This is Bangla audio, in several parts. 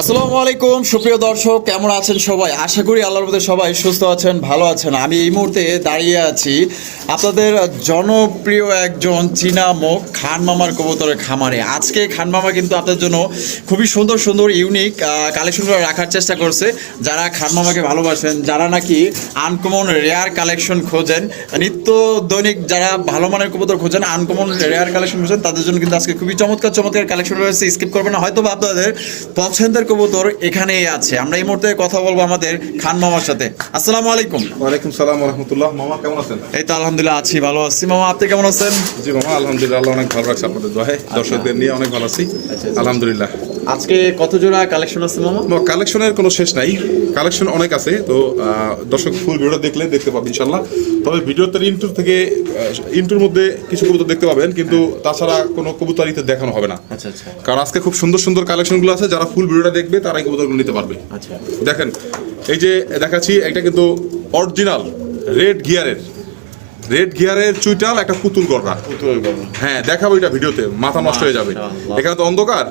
আসসালামু আলাইকুম, সুপ্রিয় দর্শক, কেমন আছেন সবাই? আশা করি আল্লাহর মধ্যে সবাই সুস্থ আছেন, ভালো আছেন। আমি এই মুহূর্তে দাঁড়িয়ে আছি আপনাদের জনপ্রিয় একজন চীনা মুখ খান মামার কবুতরের খামারে। আজকে খান মামা কিন্তু আপনাদের জন্য খুবই সুন্দর সুন্দর ইউনিক কালেকশনগুলো রাখার চেষ্টা করছে। যারা খান মামাকে ভালোবাসেন, যারা নাকি আনকমন রেয়ার কালেকশন খোঁজেন, নিত্য দৈনিক যারা ভালো মানের কবুতর খোঁজেন আনকমন রেয়ার কালেকশন খোঁজেন, তাদের জন্য কিন্তু আজকে খুবই চমৎকার চমৎকার কালেকশন রয়েছে। স্কিপ করবেন হয়তো আপনাদের পছন্দের কবুতর এখানেই আছে। আমরা এই মুহূর্তে কথা বলব আমাদের খান মামার সাথে। আসসালামু আলাইকুম। ওয়ালাইকুম সালাম রহমতুল্লাহ। মামা কেমন আছেন? এই তো আলহামদুলিল্লাহ আছি ভালো আছি। মামা আপনি কেমন আছেন? জি মামা আলহামদুলিল্লাহ অনেক ভালো রাখছে আপনাদের দোহে দর্শকদের নিয়ে অনেক ভালো আছি। আলহামদুলিল্লাহ। আজকে কত জোড়া কালেকশন আছে মামা? কালেকশনের কোনো শেষ নাই। কালেকশন অনেক আছে তো দর্শক ফুল ভিডিওটা দেখলে দেখতে পাবেন ইনশাল্লাহ তবে ভিডিওতে ইন্টুর থেকে ইন্টুর মধ্যে কিছু কবুতর দেখতে পাবেন কিন্তু তাছাড়া কোনো কবুতরিতে দেখানো হবে না। আচ্ছা আচ্ছা। কারণ আজকে খুব সুন্দর সুন্দর কালেকশনগুলো আছে যারা ফুল ভিডিওটা দেখবে তারাই কবুতরগুলো নিতে পারবে। আচ্ছা। দেখেন এই যে দেখাচ্ছি এটা কিন্তু অরিজিনাল রেড গিয়ারের। রেড গিয়ারের চুইটাল একটা পুতুল গড়া হ্যাঁ দেখাবো এটা ভিডিওতে মাথা নষ্ট হয়ে যাবে। এখানে তো অন্ধকার।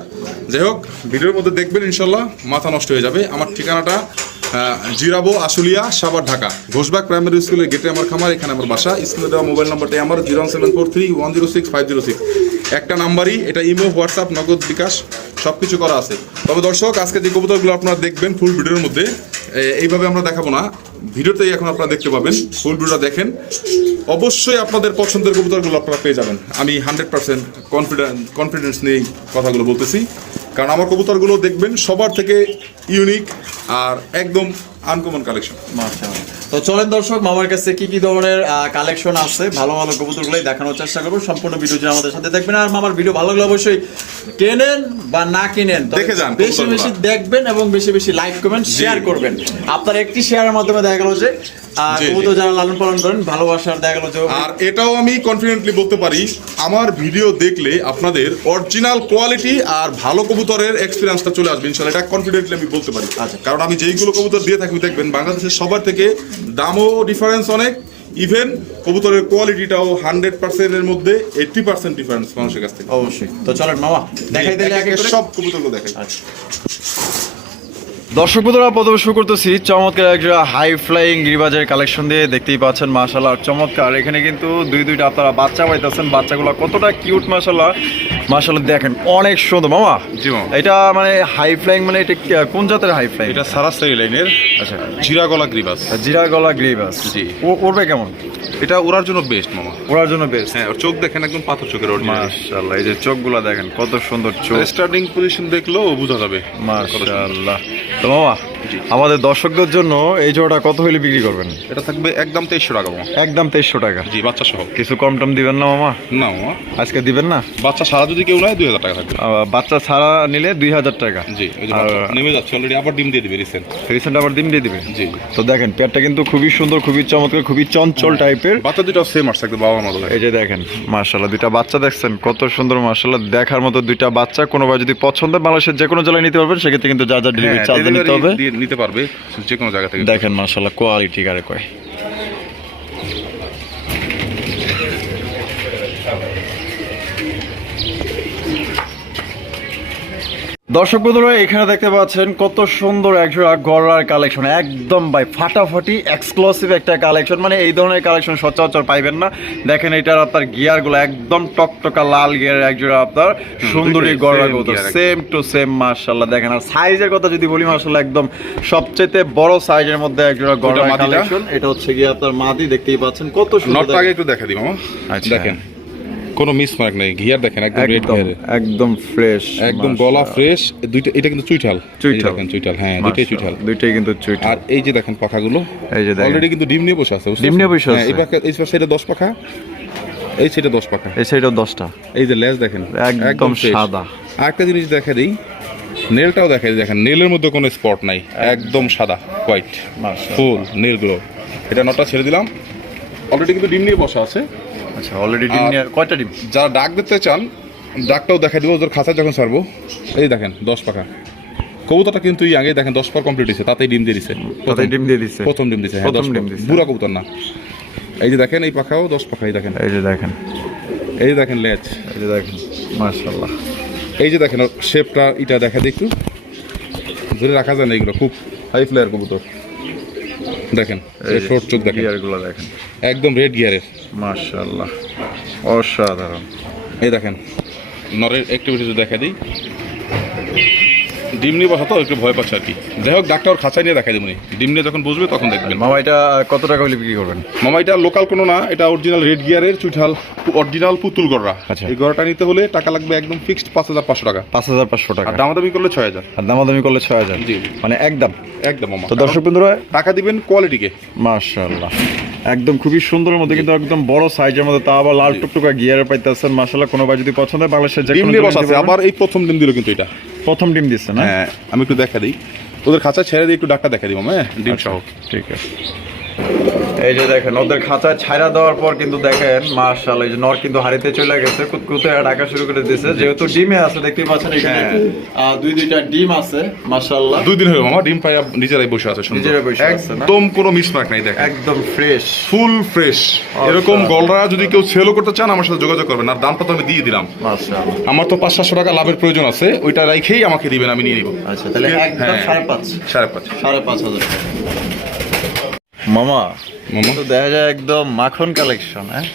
যাই হোক ভিডিওর মধ্যে দেখবেন ইনশাল্লাহ মাথা নষ্ট হয়ে যাবে। আমার ঠিকানাটা জিরাবো, আশুলিয়া সাবার ঢাকা। ঘোষবাগ প্রাইমারি স্কুলের গেটে আমার খামার, এখানে আমার বাসা। স্কুলে দেওয়া মোবাইল নাম্বারটাই আমার, zero seven four three one zero six five zero six. একটা নাম্বারই, এটা ইমো, হোয়াটসঅ্যাপ, নগদ বিকাশ সব কিছু করা আছে। তবে দর্শক, আজকে যে কবুতরগুলো আপনারা দেখবেন ফুল ভিডিওর মধ্যে এইভাবে আমরা দেখাবো না। ভিডিওতেই এখন আপনারা দেখতে পাবেন ফুল ভিডিওটা দেখেন। অবশ্যই আপনাদের পছন্দের কবুতরগুলো আপনারা পেয়ে যাবেন। আমি হান্ড্রেড পার্সেন্ট কনফিডেন্স কনফিডেন্স নিয়েই কথাগুলো বলতেছি। কারণ আমার কবুতরগুলো দেখবেন সবার থেকে ইউনিক আর একদম আনকমন কালেকশন। তো চলেন দর্শক মামার কাছে কি কি ধরনের কালেকশন আছে? ভালো ভালো কবুতরগুলোই দেখানোর চেষ্টা করব। সম্পূর্ণ ভিডিও জুড়ে আমাদের সাথে দেখবেন। আর মামার ভিডিও ভালো লাগলে অবশ্যই কেনেন বা না কেনেন দেখে যান বেশি বেশি দেখবেন এবং বেশি বেশি লাইক কমেন্ট শেয়ার করবেন। আপনার একটি শেয়ারের মাধ্যমে দেখা গেল যে জি। কবুতর যারা লালন পালন করেন ভালোবাসার দেখা গেল আর এটাও আমি কনফিডেন্টলি বলতে পারি আমার ভিডিও দেখলে আপনাদের অরিজিনাল কোয়ালিটি আর ভালো কবুতরের এক্সপিরিয়েন্সটা চলে আসবে ইনশাল্লাহ এটা কনফিডেন্টলি আমি বলতে পারি। আচ্ছা। কারণ আমি যেইগুলো কবুতর দিয়ে থাকি দেখবেন বাংলাদেশের সবার থেকে দামও ডিফারেন্স অনেক ইভেন কবুতরের কোয়ালিটিটাও হান্ড্রেড পার্সেন্টের মধ্যে এইটটি পার্সেন্ট ডিফারেন্স মানুষের কাছ থেকে। অবশ্যই। তো চলেন মামা দেখাই দিলে সব কবুতরগুলো দেখাই। আচ্ছা। দর্শক বন্ধুরা প্রথমে শুরু করতেছি চমৎকার একটা হাই ফ্লাইং গিরিবাজের কালেকশন দিয়ে দেখতেই পাচ্ছেন মাশাল্লাহ চমৎকার। এখানে কিন্তু দুই দুইটা আপনারা বাচ্চা পাইতেছেন বাচ্চাগুলো কতটা কিউট মাশাল্লাহ মাশাল্লাহ দেখেন অনেক সুন্দর মামা। জি মামা। এটা মানে হাই ফ্লাইং মানে এটা কোন জাতের হাই ফ্লাইং এটা সারাস্তারি লাইনের আচ্ছা। জিরা গলা গ্রিবাস জিরা গলা গ্রিবাস জি। ও উড়বে কেমন? এটা ওরার জন্য বেস্ট মামা। ওড়ার জন্য বেস্ট হ্যাঁ ওর চোখ দেখেন একদম পাথর চোখের ওর মাশাল্লাহ এই যে চোখগুলো দেখেন কত সুন্দর চোখ। স্টার্টিং পজিশন দেখলেও বোঝা যাবে। মাশাল্লাহ তো মামা আমাদের দর্শকদের জন্য এই জোড়াটা কত হইলে বিক্রি করবেন? এটা থাকবে একদম তেইশশো টাকা মামা একদম তেইশশো টাকা। জি বাচ্চা সহ। কিছু কম টম দিবেন না মামা? না মামা। আজকে দিবেন না? বাচ্চা সারা যদি কেউ নেয় দুই হাজার টাকা থাকবে। বাচ্চা ছাড়া নিলে দুই হাজার টাকা। জি নেমে যাচ্ছে অলরেডি আবার ডিম দিয়ে দিবে রিসেন্ট রিসেন্ট আবার ডিম দিয়ে দিবে? জি। তো দেখেন পেটটা কিন্তু খুবই সুন্দর খুবই চমৎকার খুবই চঞ্চল টাইপের বাচ্চা দুটো সেম আসছে একদম বাবা মতো এই যে দেখেন মার্শাল্লাহ দুইটা বাচ্চা দেখছেন কত সুন্দর মার্শাল্লাহ দেখার মতো দুইটা বাচ্চা। কোনো ভাই যদি পছন্দ হয়, বাংলাদেশের যে কোনো জেলায় নিতে পারবেন সেক্ষেত্রে কিন্তু যা যা ডেলিভারি হ্যাঁ, চার্জ নিতে হবে। নিতে পারবে যে কোনো জায়গা থেকে। দেখেন মার্শাল্লাহ কোয়ালিটি গাড়ি কয়। দর্শক বন্ধুরা এখানে দেখতে পাচ্ছেন কত সুন্দর একজোড়া গড়ার কালেকশন একদম ভাই ফাটাফাটি এক্সক্লুসিভ একটা কালেকশন মানে এই ধরনের কালেকশন সচরাচর পাইবেন না। দেখেন এটার আপনার গিয়ারগুলো একদম টকটকা লাল গিয়ারের একজোড়া আপনার সুন্দরী গড়ার গড়া কবুতর সেম টু সেম মার্শাল্লাহ দেখেন আর সাইজের কথা যদি বলি মার্শাল্লাহ একদম সবচেয়ে বড় সাইজের মধ্যে একজোড়া গড়ার কালেকশন এটা হচ্ছে গিয়ে আপনার মাদি দেখতেই পাচ্ছেন কত সুন্দর আগে একটু দেখা দিই আচ্ছা। দেখেন। কোনো মিস মার্ক নেই ঘিয়ার দেখেন একদম রেড একদম একদম ফ্রেশ একদম গলা ফ্রেশ দুইটা এটা কিন্তু চুইঠাল। চুইঠাল। দেখেন চুইঠাল হ্যাঁ দুইটাই চুইঠাল। দুইটাই কিন্তু চুইঠাল। আর এই যে দেখেন পাখাগুলো এই যে দেখেন। অলরেডি কিন্তু ডিম নিয়ে বসে আছে ডিম নিয়ে বসে হ্যাঁ, এই পাখা এই সাইডে দশ পাখা এই সাইডে দশ পাখা। এই সাইডও দশটা। এই যে লেজ দেখেন একদম। সাদা। আরেকটা জিনিস দেখা দিই নেলটাও দেখা দেখেন নেলের মধ্যে কোনো স্পট নাই একদম সাদা হোয়াইট। ফুল নেলগুলো। এটা নটা ছেড়ে দিলাম অলরেডি কিন্তু ডিম নিয়ে বসা আছে। আচ্ছা অলরেডি ডিম কয়টা ডিম? যারা ডাক দিতে চান ডাকটাও দেখা দিব ওদের খাঁচা যখন ছাড়বো এই দেখেন দশ পাখা। কবুতরটা কিন্তু এই আগে দেখেন দশ পার কমপ্লিট হয়েছে তাতেই ডিম দিয়ে দিছে। তাতে ডিম দিয়ে দিচ্ছে প্রথম ডিম দিছে হ্যাঁ প্রথম ডিম। দিছে। বুড়া কবুতর না। এই যে দেখেন এই পাখাও দশ পাখা এই দেখেন। এই যে দেখেন। এই যে দেখেন লেজ। এই যে দেখেন মাশাআল্লাহ। এই যে দেখেন শেপটা এটা দেখা দিই একটু। ধরে রাখা যায় না এগুলো খুব হাই ফ্লেয়ার কবুতর। দেখেন শর্ট চোখ দেখেন। গিয়ারগুলো দেখেন। একদম রেড গিয়ারের মাশাআল্লাহ অসাধারণ। এই দেখেন নরের অ্যাক্টিভিটি দেখা দিই। ডিম নিয়ে বসা তো একটু ভয় পাচ্ছে আর কি। যাই হোক ডাক্তার খাঁচাই নিয়ে দেখা দিবনি ডিম নিয়ে যখন বসবে তখন দেখবেন। মামা এটা কত টাকা হলে বিক্রি করবেন? মামা এটা লোকাল কোনো না এটা অরিজিনাল রেড গিয়ারের চুইঠাল অরিজিনাল পুতুল গড়রা। আচ্ছা। এই গড়াটা নিতে হলে টাকা লাগবে একদম ফিক্সড পাঁচ হাজার পাঁচশো টাকা। পাঁচ হাজার পাঁচশো টাকা। দামাদামি করলে ছয় হাজার। আর দামাদামি করলে ছয় হাজার। জি। মানে একদম। একদম মামা। তো দর্শক বন্ধুরা টাকা দিবেন কোয়ালিটিকে মাশাআল্লাহ। একদম খুবই সুন্দরের মধ্যে কিন্তু একদম বড় সাইজের মধ্যে তা আবার লাল টুকটুকা গিয়ারে পাইতেছেন। মাশাআল্লাহ কোনো ভাই যদি পছন্দ হয় বাংলাদেশের যে। আবার এই প্রথম ডিম দিল কিন্তু এটা। প্রথম ডিম দিচ্ছে না? হ্যাঁ আমি একটু দেখা দিই। ওদের খাঁচা ছেড়ে দিয়ে একটু ডাক্তার দেখা দিব হ্যাঁ? ডিম সহ। ঠিক আছে। এই যে দেখেন ওদের খাঁচায় ছাইরা দেওয়ার পর কিন্তু দেখেন মাশাআল্লাহ এই যে নর কিন্তু হারিতে চলে গেছে কুতকুতে ডাকা শুরু করে দিয়েছে যেহেতু ডিমে আছে দেখতে পাচ্ছেন এখানে আহ, দুই দুইটা ডিম আছে মাশাআল্লাহ। দুই দিন হলো মামা ডিম পাই নিজেরাই বসে আছে সুন্দর। নিজেরাই বসে আছে একদম কোনো মিসমার্ক নাই দেখেন। একদম ফ্রেশ ফুল ফ্রেশ এরকম গলরা যদি কেউ সেলও করতে চান আমার সাথে যোগাযোগ করবেন। আর দামটা তো আমি দিয়ে দিলাম। আমার তো পাঁচ সাতশো টাকা লাভের প্রয়োজন আছে ওইটা রাইখেই আমাকে দিবেন আমি নিয়ে নিব। আচ্ছা তাহলে একদম হ্যাঁ। সাড়ে পাঁচ। সাড়ে পাঁচ। সাড়ে পাঁচ হাজার মামা মামা? তো দেখা যায় একদম মাখন কালেকশন হ্যাঁ?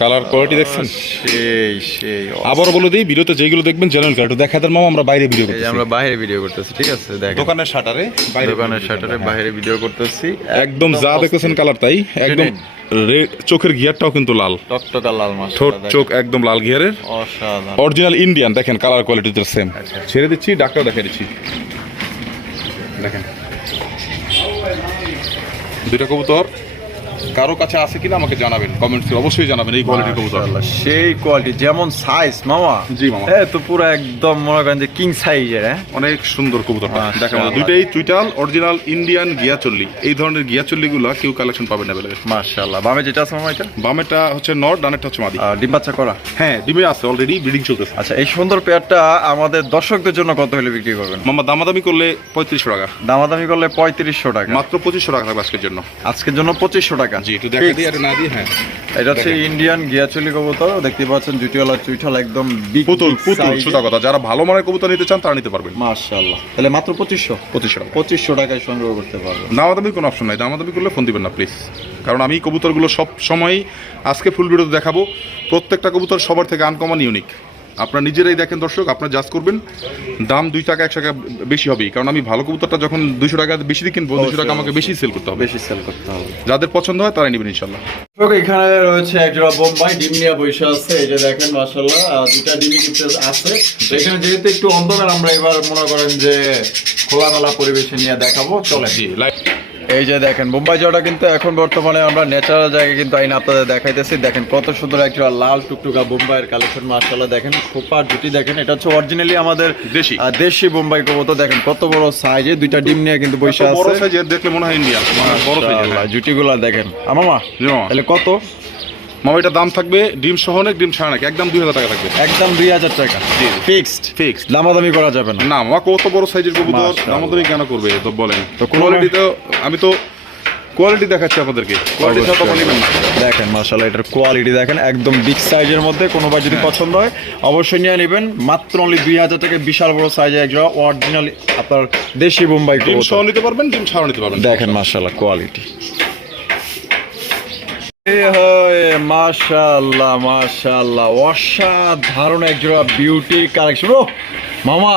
কালার কোয়ালিটি দেখছেন? সেই সেই আবার বলে দিই ভিডিওতে যেগুলো দেখবেন জেনারেল কালার দেখা দেন মামা আমরা বাইরে ভিডিও করতেছি। আমরা বাইরে ভিডিও করতেছি ঠিক আছে? দেখেন। দোকানের শাটারে বাইরে দোকানের শাটারে বাইরে ভিডিও করতেছি। একদম যা দেখতেছেন কালার তাই একদম চোখের গিয়ারটাও কিন্তু লাল। টকটকা লাল মাছ ঠোঁট চোখ একদম লাল গিয়ারের অসাধারণ। অরিজিনাল ইন্ডিয়ান দেখেন কালার কোয়ালিটি তো সেম ছেড়ে দিচ্ছি ডাক্তার দেখে দিচ্ছি। দেখেন। দুইটা কবুতর। কারও কাছে আছে কিনা আমাকে জানাবেন কমেন্টস অবশ্যই জানাবেন এই কোয়ালিটির কবুতর সেই কোয়ালিটি যেমন সাইজ মামা। জি মামা। হ্যাঁ তো পুরো একদম মনে করেন যে কিং সাইজের হ্যাঁ। অনেক সুন্দর কবুতর মাশাআল্লাহ। দেখেন দুইটাই চুইটাল অরিজিনাল ইন্ডিয়ান গিয়া চল্লি এই ধরনের গিয়া চল্লিগুলো কেউ কালেকশন পাবেন না বেলে মাশাআল্লাহ। বামে যেটা আছে মামা এটা? বামেটা হচ্ছে নর ডানেরটা হচ্ছে মাদি। ডিম বাচ্চা করা? হ্যাঁ ডিমে আছে অলরেডি ব্রিডিং চলতেছে। আচ্ছা এই সুন্দর পেয়ারটা আমাদের দর্শকদের জন্য কত হলে বিক্রি করবেন? মামা দামাদামি করলে পঁয়ত্রিশশো টাকা। দামাদামি করলে পঁয়ত্রিশশো টাকা। মাত্র পঁচিশশো টাকা থাকবে আজকের জন্য। আজকের জন্য পঁচিশশো টাকা। জি একটু দেখা দিয়ে আর না দিয়ে হ্যাঁ। এটা হচ্ছে ইন্ডিয়ান গিয়াচুলি কবুতর দেখতে পাচ্ছেন জুটিওয়ালা চুইঠাল একদম বিগ পুতুল কথা যারা ভালো মানের কবুতর নিতে চান তারা নিতে পারবেন। মাশাআল্লাহ। তাহলে মাত্র পঁচিশশো? পঁচিশশো পঁচিশশো টাকায় সংগ্রহ করতে পারবেন। কোনো অপশন নাই করলে ফোন দিবেন না প্লিজ কারণ আমি কবুতরগুলো সব সময় আজকে ফুল ভিডিওতে দেখাবো। প্রত্যেকটা কবুতর সবার থেকে আনকমন ইউনিক আপনারা নিজেরাই দেখেন দর্শক আপনারা জাজ করবেন। দাম দুই টাকা এক টাকা বেশি হবে কারণ আমি ভালো কবুতরটা যখন দুশো টাকা বেশি দিয়ে কিনবো দুশো টাকা আমাকে বেশি সেল করতে হবে। বেশি সেল করতে হবে। যাদের পছন্দ হয় তারাই নেবেন ইনশাল্লাহ। দর্শক, এখানে রয়েছে একজোড়া বোম্বাই ডিম নিয়ে বসে আছে। এই যে দেখেন মাশাল্লাহ আহ, দুইটা ডিমই কিন্তু আছে। এখানে যেহেতু একটু অন্ধকার আমরা এবার মনে করেন যে খোলামেলা পরিবেশে নিয়ে দেখাবো। চলে জি লাইভ এই যে দেখেন মুম্বাই জোড়া কিন্তু এখন বর্তমানে আমরা ন্যাচারাল জায়গায় কিন্তু আইন আপনাদের দেখাইতেছি। দেখেন কত সুন্দর একটা লাল টুকটুকা বোম্বাইয়ের কালেকশন মার্শাল্লাহ দেখেন খোপার জুটি দেখেন এটা হচ্ছে অরিজিনালি আমাদের দেশি। আর দেশি বোম্বাই কবুতর। দেখেন কত বড় সাইজে দুইটা ডিম নিয়ে কিন্তু বসে বড় আছে। সাইজের দেখলে মনে হয় ইন্ডিয়া বড় সাইজের জুটিগুলা দেখেন। আমামা। তাহলে কত? মামা এটার দাম থাকবে ডিম সহ অনেক ডিম ছাড়া নাকি? একদম দুই হাজার টাকা থাকবে। একদম দুই হাজার টাকা। জি। ফিক্সড। Fixed। দামাদামি করা যাবে না। না মামা কত বড় সাইজের কবুতর। দামাদামি কেন করবে তো বলেন। তো কোয়ালিটি তো আমি তো কোয়ালিটি দেখাচ্ছি আপনাদেরকে। কোয়ালিটি ছাড়া তো নেবেন দেখেন মাশাআল্লাহ এটার কোয়ালিটি দেখেন একদম বিগ সাইজের মধ্যে কোনো ভাই যদি পছন্দ হয় অবশ্যই নিয়ে নেবেন। মাত্র অনলি দুই হাজার টাকা বিশাল বড় সাইজে একজোড়া অরিজিনাল আপনার দেশি বোম্বাই ডিম। সহ নিতে পারবেন ডিম ছাড়াও নিতে পারবেন। দেখেন মাশাআল্লাহ কোয়ালিটি মাশাআল্লাহ মাশাল্লাহ অসাধারণ একজোড়া বিউটি কালেকশন ও মামা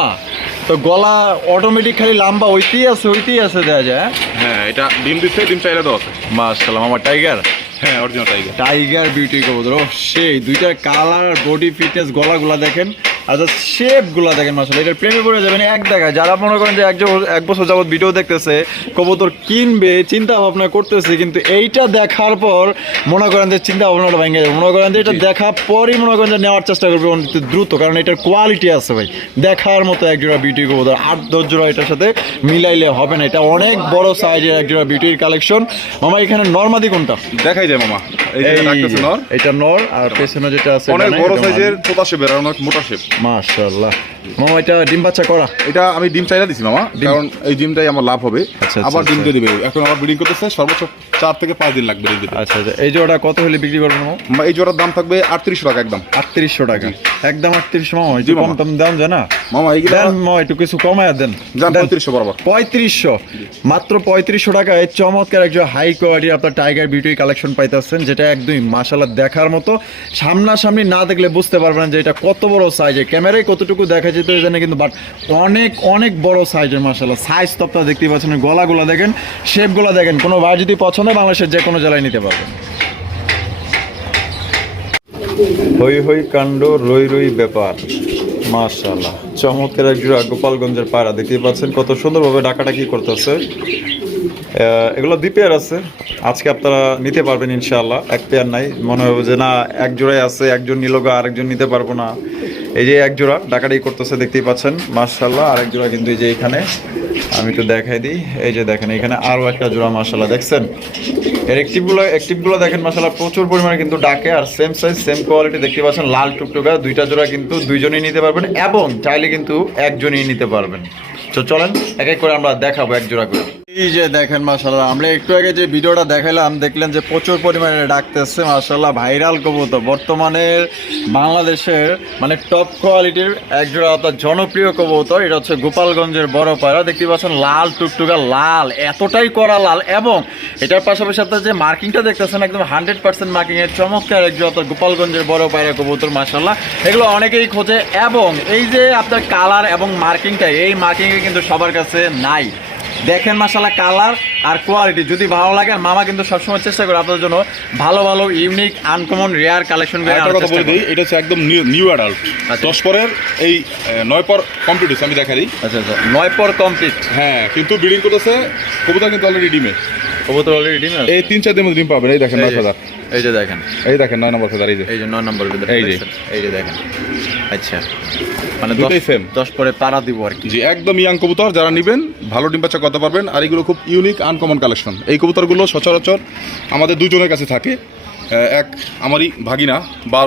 তো গলা অটোমেটিক খালি লম্বা হইতেই আছে হইতেই আছে দেখা যায় হ্যাঁ? হ্যাঁ এটা ডিম দিচ্ছে ডিম চাইলে তো আছে। মাশাল্লাহ মামা টাইগার হ্যাঁ অরিজিনাল টাইগার টাইগার বিউটি কবুতর। ও সেই দুইটার কালার বডি ফিটনেস গলাগুলা দেখেন। আচ্ছা শেপগুলা দেখেন মাসাল এটার প্রেমে পড়ে যাবেন এক দেখায় যারা মনে করেন যে এক এক বছর যাবত ভিডিও দেখতেছে কবুতর কিনবে চিন্তা ভাবনা করতেছে কিন্তু এইটা দেখার পর মনে করেন যে চিন্তা ভাবনাটা ভেঙে যাবে। মনে করেন যে এটা দেখার পরই মনে করেন যে নেওয়ার চেষ্টা করবে অনেক দ্রুত কারণ এটার কোয়ালিটি আছে ভাই। দেখার মতো এক জোড়া বিউটি কবুতর আট দশ জোড়া এটার সাথে মিলাইলে হবে না। এটা অনেক বড় সাইজের এক জোড়া বিউটির কালেকশন মামা এখানে নর্মাদি কোনটা? দেখাই যায় মামা এই যে এই নর। এটা নর আর পেছনে যেটা আছে অনেক বড় সাইজের পোতা শেপের আর অনেক মোটা শেপ। মাশাআল্লাহ। মামা এটা ডিম বাচ্চা করা। এটা আমি ডিম দিছি মামা। কারণ এই ডিমটাই আমার লাভ হবে। আচ্ছা, আবার ডিম আচ্ছা। দিয়ে দিবে। এখন আমার ব্রিডিং করতেছে সর্বোচ্চ চার থেকে পাঁচ দিন লাগবে ডিম দিতে। আচ্ছা আচ্ছা। এই জোড়া কত হলে বিক্রি করবেন মামা? এই জোড়ার দাম থাকবে আটত্রিশশো টাকা একদম। আটত্রিশশো টাকা। একদম আটত্রিশশো মামা। একটু কম। টম দাম জানা মামা এইগুলা দেন মামা একটু কিছু কমায় দেন। দেন। পঁয়ত্রিশশো বরাবর। পঁয়ত্রিশশো। মাত্র পঁয়ত্রিশশো টাকায় চমৎকার একজন হাই কোয়ালিটির আপনার টাইগার বিউটি কালেকশন পাইতেছেন যেটা একদমই মাসাল্লাহ দেখার মতো। সামনাসামনি না দেখলে বুঝতে পারবেন যে এটা কত বড় সাইজে ক্যামেরায় কতটুকু দেখা যেত জানে কিন্তু বাট অনেক অনেক বড় সাইজের মাসাল্লাহ সাইজ তো আপনারা দেখতেই পাচ্ছেন গলাগুলো দেখেন শেপগুলো দেখেন, কোনো ভাই যদি পছন্দ বাংলাদেশের যে কোনো জেলায় নিতে পারবেন। হই হই, কাণ্ড, রই রই, ব্যাপার। মাশাআল্লাহ। চমৎকার এক জোড়া গোপালগঞ্জের পায়রা, দেখতেই পাচ্ছেন কত সুন্দরভাবে ডাকাটা কি করতেছে। এগুলো দুই পেয়ার আছে, আজকে আপনারা নিতে পারবেন ইনশাআল্লাহ। এক পেয়ার নাই, মনে হবে যে না, এক জোড়াই আছে, একজন নিল আরেকজন নিতে পারব না। এই যে এক জোড়া ডাকাটাই করতেছে, দেখতেই পাচ্ছেন। মাশাআল্লাহ, আরেক জোড়া কিন্তু এই যে এখানে। আমি একটু দেখাই দিই। এই যে দেখেন, এখানে আরও একটা জোড়া, মাশাআল্লাহ, দেখছেন? এর অ্যাক্টিভগুলো অ্যাক্টিভগুলো দেখেন, মাশাআল্লাহ, প্রচুর পরিমাণে কিন্তু ডাকে, আর সেম সাইজ সেম কোয়ালিটি দেখতে পাচ্ছেন, লাল টুকটুকা। দুইটা জোড়া কিন্তু দুইজনই নিতে পারবেন, এবং চাইলে কিন্তু একজনই নিতে পারবেন। তো চলেন, এক এক করে আমরা দেখাবো এক জোড়া করে। এই যে দেখেন, মাশাআল্লাহ, আমরা একটু আগে যে ভিডিওটা দেখাইলাম দেখলেন যে প্রচুর পরিমাণে ডাকতেছে, মাশাআল্লাহ, ভাইরাল কবুতর। বর্তমানে বাংলাদেশের মানে টপ কোয়ালিটির এক জোড়া আপনার জনপ্রিয় কবুতর, এটা হচ্ছে গোপালগঞ্জের বড় পায়রা দেখতে পাচ্ছেন, লাল টুকটুকা, লাল, এতটাই করা লাল, এবং এটার পাশাপাশি আপনার যে মার্কিংটা দেখতেছেন, একদম হান্ড্রেড পার্সেন্ট মার্কিং এর চমৎকার এক জোড়া আপনার গোপালগঞ্জের বড় পায়রা কবুতর, মাশাআল্লাহ। এগুলো অনেকেই খোঁজে, এবং এই যে আপনার কালার এবং মার্কিংটা এই মার্কিংয়ে কিন্তু সবার কাছে নাই। দেখেন মাসাল্লাহ কালার আর কোয়ালিটি। যদি ভালো লাগে আর মামা কিন্তু সবসময় চেষ্টা করে আপনাদের জন্য ভালো ভালো ইউনিক আনকমন রেয়ার কালেকশন কথা বলে দিই এটা হচ্ছে একদম নিউ অ্যাডাল্ট আচ্ছা। দশ পরের এই নয় পর কমপ্লিট হচ্ছে আমি দেখা দিই। আচ্ছা আচ্ছা। নয় পর কমপ্লিট হ্যাঁ কিন্তু ব্রিডিং করতেছে কবুতর কিন্তু অলরেডি ডিমে। কবুতর অলরেডি ডিম এই তিন চার দিনের মধ্যে ডিম পাবেন। এই দেখেন নয় হাজার। এই যে দেখেন। এই দেখেন নয় নম্বর এই যে। এই যে নয় নম্বর এই যে। এই যে দেখেন। আচ্ছা। মানে দুটোই দশ দশ পরে পাড়া দিব আর কি। জি একদম ইয়াং কবুতর যারা নিবেন ভালো ডিম বাচ্চা করতে পারবেন আর এগুলো খুব ইউনিক আনকমন কালেকশন এই কবুতরগুলো সচরাচর আমাদের দুজনের কাছে থাকে। এক আমারই ভাগিনা বা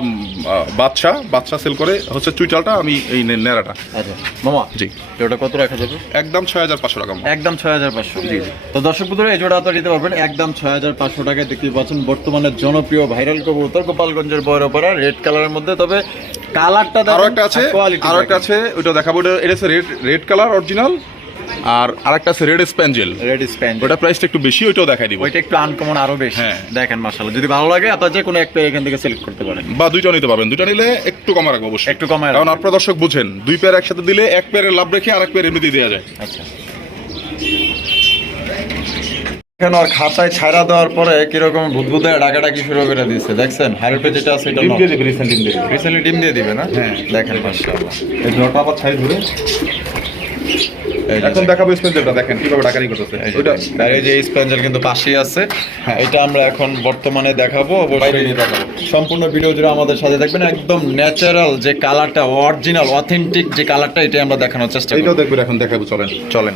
বাদশা বাদশা সেল করে হচ্ছে চুইটালটা আমি এই নেড়াটা। আচ্ছা। মামা জি। ওটা কত রাখা যাবে? একদম ছয় হাজার পাঁচশো টাকা একদম ছয় হাজার পাঁচশো। তো দর্শক বন্ধুরা এই জোড়া আপনারা নিতে পারবেন। একদম ছয় হাজার পাঁচশো টাকায় দেখতে পাচ্ছেন বর্তমানে জনপ্রিয় ভাইরাল কবুতর গোপালগঞ্জের বয়রপাড়া রেড কালারের মধ্যে। তবে কালারটা আরও একটা আছে আরও একটা আছে ওটা দেখাবো এটা রেড রেড কালার অরিজিনাল আর আরেকটা আছে রেড স্প্যাঞ্জেল রেড স্প্যান্ড ওটা প্রাইসটা একটু বেশি ওইটাও দেখাই দিব। ওইটা একটু আনকমন আরও বেশি। হ্যাঁ। দেখেন মাশাআল্লাহ। যদি ভালো লাগে আপনার যে কোনো এক পেয়ার এখান থেকে সিলেক্ট করতে পারেন। বা দুইটা নিতে পারবেন। দুইটা নিলে একটু কমা রাখব অবশ্যই। একটু কমায় কারণ আপনার দর্শক বুঝেন দুই পেয়ার একসাথে দিলে এক পেয়ারের লাভ রেখে আরেক পেয়ার এমনিতেই দেওয়া যায়। আচ্ছা। এখন আর খাতায় ছাড়া দেওয়ার পরে কীরকম ভূতভূতে ডাকাডাকি শুরু করে দিচ্ছে দেখছেন? হাইরোপে যেটা আছে এটা ডিম দিয়ে দেবে রিসেন্ট ডিম দিয়ে দেবে। রিসেন্টলি ডিম দিয়ে দিবে না? হ্যাঁ। দেখেন মাশাআল্লাহ। এই জোড়াটা আবার ছাই ধরে। এখন দেখাবো স্পেন্সেলটা দেখেন কীভাবে ডাকারি করতেছে। ওইটা এই যে স্পেঞ্জেল কিন্তু পাশেই আছে। হ্যাঁ। এটা আমরা এখন বর্তমানে দেখাবো। অবশ্যই সম্পূর্ণ ভিডিও জুড়ে আমাদের সাথে দেখবেন একদম ন্যাচারাল যে কালারটা অরিজিনাল অথেন্টিক যে কালারটা এটা আমরা দেখানোর চেষ্টা করব। দেখবেন এখন দেখাবো চলেন চলেন।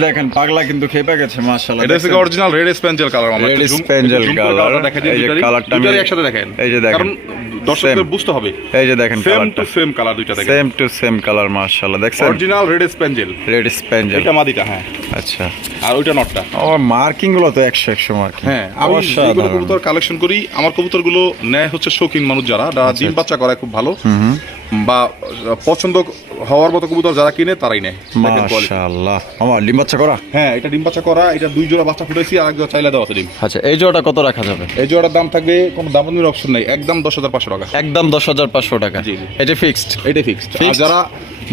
দেখেন পাগলা কিন্তু খেপে গেছে মাশাআল্লাহ। এটা হচ্ছে অরিজিনাল রেড স্পেঞ্জেল কালার আমার colour। এই যে দুইটারই আমি- একসাথে দেখেন। এই যে দেখেন। দর্শকদের বুঝতে হবে। এই যে দেখেন সেম টু সেম কালার দুইটা দেখেন। সেম টু সেম কালার মাশাআল্লাহ। দেখছেন? অরিজিনাল রেড রেড এটা মাদিটা হ্যাঁ। আচ্ছা। আর ওইটা নটটা আমার মার্কিংগুলো তো 100 100 মার্কিং হ্যাঁ আমি যেগুলো কবুতর কালেকশন করি আমার কবুতরগুলো নেয় হচ্ছে শৌখিন মানুষ যারা যারা ডিম বাচ্চা করায় খুব ভালো। বা পছন্দ হওয়ার মতো কবুতর যারা কিনে তারাই নেয়। মাশাআল্লাহ। আমার ডিম বাচ্চা করা? হ্যাঁ এটা ডিম বাচ্চা করা এটা দুই জোড়া বাচ্চা ফুটেছি আর এক জোড়া চাইলে দেওয়া আছে ডিম। আচ্ছা এই জোড়াটা কত রাখা যাবে? এই জোড়ার দাম থাকবে কোনো দামানির অপশন নেই। একদম দশ হাজার পাঁচশো টাকা। একদম দশ হাজার পাঁচশো টাকা। এটা ফিক্সড এটাই ফিক্সড আর যারা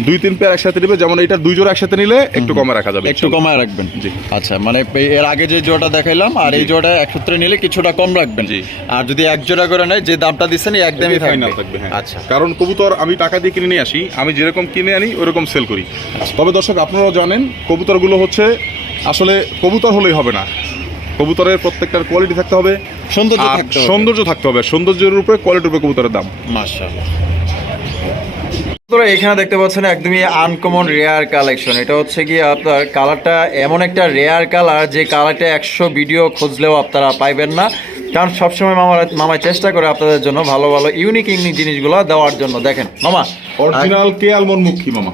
দুই তিন পেয়ার একসাথে নেবে যেমন এটা দুই জোড়া একসাথে নিলে একটু কমে রাখা যাবে একটু কমায় রাখবেন। জি। আচ্ছা মানে এর আগে যে জোড়াটা দেখাইলাম আর এই জোড়া একসূত্রে নিলে কিছুটা কম রাখবেন। জি। আর যদি এক জোড়া করে নেয় যে দামটা দিচ্ছেন একদমই ফাইনাল থাকবে। হ্যাঁ। আচ্ছা। কারণ কবুতর আমি টাকা দিয়ে কিনে নিয়ে আসি আমি যেরকম কিনে আনি ওরকম সেল করি। তবে দর্শক আপনারাও জানেন কবুতরগুলো হচ্ছে আসলে কবুতর হলেই হবে না। কবুতরের প্রত্যেকটার কোয়ালিটি থাকতে হবে। সৌন্দর্য আর থাকতে হবে। সৌন্দর্য থাকতে হবে। সৌন্দর্যের উপরে কোয়ালিটির উপরে কবুতরের দাম। মাশাআল্লাহ। বন্ধুরা, এখানে দেখতে পাচ্ছেন একদমই আনকমন রেয়ার কালেকশন এটা হচ্ছে কি আপনার কালারটা এমন একটা রেয়ার কালার যে কালারটা একশো ভিডিও খুঁজলেও আপনারা পাইবেন না। কারণ সবসময় মামা মামা চেষ্টা করে আপনাদের জন্য ভালো ভালো ইউনিক ইউনিক জিনিসগুলো দেওয়ার জন্য। দেখেন মামা অরিজিনাল কে অ্যালমন্ড মুখী মামা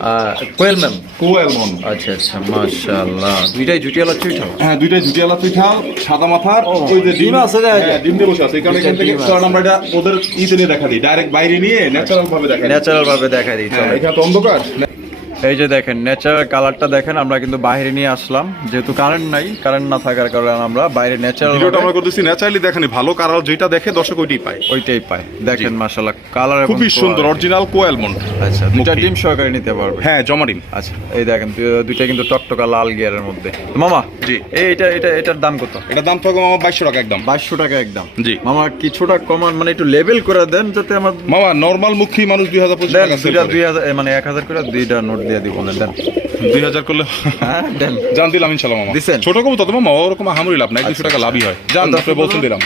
কোয়েল ম্যাম। কো অ্যালমন্ড আচ্ছা আচ্ছা মাশাআল্লাহ। দুইটাই জুটিয়ালা চুইঠাল হ্যাঁ দুইটাই জুটিয়ালা পিঠাল সাদা মাথার ওই যে ডিম আছে যে? হ্যাঁ, ডিম দিয়ে বসে আছে। কারণে এখান থেকে কারণ আমরা এটা ওদের ইতে নিয়ে দেখা দিই। ডাইরেক্ট বাইরে নিয়ে ন্যাচারাল ভাবে দেখা দিই। ন্যাচারাল ভাবে দেখাই দিই হ্যাঁ, চলো। এখানে তো অন্ধকার। এই যে দেখেন ন্যাচারাল কালারটা দেখেন আমরা কিন্তু বাইরে নিয়ে আসলাম। যেহেতু কারেন্ট নাই কারেন্ট না থাকার কারণে আমরা বাইরে ন্যাচারাল ভিডিওটা আমরা করতেছি ন্যাচারালি দেখানি ভালো কালার যেটা দেখে দর্শক ওইটাই পায়। ওইটাই পাই দেখেন মাশাআল্লাহ কালার খুবই সুন্দর অরিজিনাল কো অ্যালমন্ড আচ্ছা দুইটা ডিম সহকারে নিতে পারবে। হ্যাঁ জমা ডিম। আচ্ছা এই দেখেন দুইটা কিন্তু টকটকা লাল গিয়ারের মধ্যে। মামা জি। এই এটা এটা এটার দাম কত? এটার দাম থাকবে মামা বাইশশো টাকা একদম। বাইশশো টাকা একদম। জি। মামা কিছুটা কমান মানে একটু লেভেল করে দেন যাতে আমার মামা নরমাল মুখী মানুষ দুই হাজার পঁচিশ দেন টাকা দুইটা দুই হাজার এ, মানে এক হাজার করে দুইটা নোট দিয়ে দিব না দেন। দুই হাজার করলে হ্যাঁ জান দিলাম ইনশাল্লাহ মামা। দিছেন? ছোট কম তত মামা ওরকম হামরি লাভ না দুশো টাকা লাভই হয়। জান আপনি বলছেন দিলাম।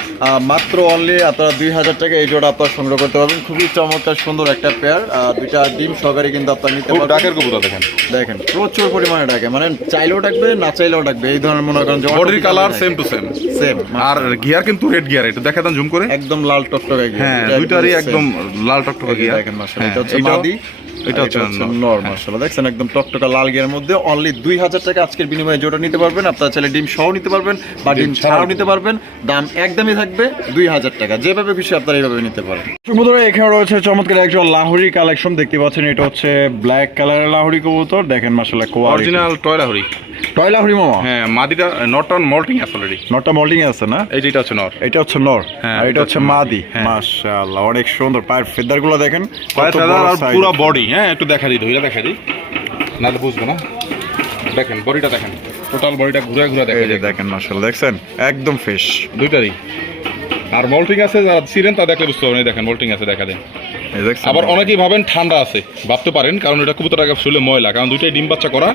মাত্র অনলি আপনারা দুই হাজার টাকা এই জোড়া আপনারা সংগ্রহ করতে পারবেন। খুবই চমৎকার সুন্দর একটা পেয়ার দুইটা ডিম সহকারে কিন্তু আপনারা নিতে পারবেন। ডাকের কবুতর দেখেন। দেখেন প্রচুর পরিমাণে ডাকে। মানে চাইলেও ডাকবে না চাইলেও ডাকবে। এই ধরনের মনে করেন বডির colour same to same same R gear কিন্তু রেড গিয়ার এটা দেখা দেন জুম করে। একদম লাল টকটকে গিয়ে হ্যাঁ দুইটারই একদম লাল টকটকে গিয়ার দেখেন মাশাআল্লাহ হ্যাঁ, এটা হচ্ছে মাদি। এটা হচ্ছে নর। নর মাশাআল্লাহ। দেখছেন একদম টকটকা লাল গিয়ার মধ্যে অনলি দুই হাজার টাকা আজকের বিনিময়ে জোড়া নিতে পারবেন। আপনারা চাইলে ডিম সহ নিতে পারবেন বা ডিম ডিম ছাড়াও ছাড়াও নিতে পারবেন। দাম একদমই থাকবে দুই হাজার টাকা। যেভাবে খুশি আপনারা এইভাবে নিতে পারবেন বন্ধুরা এখানে রয়েছে চমৎকার একজন লাহোরি কালেকশন। দেখতে পাচ্ছেন এটা হচ্ছে ব্ল্যাক কালারের লাহোরি কবুতর। দেখেন মাশাআল্লাহ কোয়ালিটি অরিজিনাল টয়লা হরি টয় লাহোরি মামা? হ্যাঁ মাদিটা নট অন মল্টিং আছে অলরেডি নটটা মোল্ডিং আছে না? এই যেটা হচ্ছে নর এটা হচ্ছে নর হ্যাঁ, আর এটা এটা হচ্ছে মাদি। হ্যাঁ। মাশাআল্লাহ অনেক সুন্দর। পায়ের ফেদারগুলো দেখেন। কত বড় পুরো বডি হ্যাঁ একটু দেখা দিই ধইরা দেখা দিই। নাহলে বুঝব না। দেখেন বডিটা দেখেন। টোটাল বডিটা ঘুরে ঘুরে দেখা যায় দেখেন। মাশাআল্লাহ দেখছেন? একদম ফ্রেশ দুইটারই আর মল্টিং আছে যারা ছিলেন তা দেখলে বুঝতে পারবেন। দেখেন মল্টিং আছে দেখা দেন। আবার অনেকেই ভাবেন ঠান্ডা আছে ভাবতে পারেন কারণ এটা কবুতর আগে শুলে ময়লা। কারণ দুইটাই ডিম বাচ্চা করা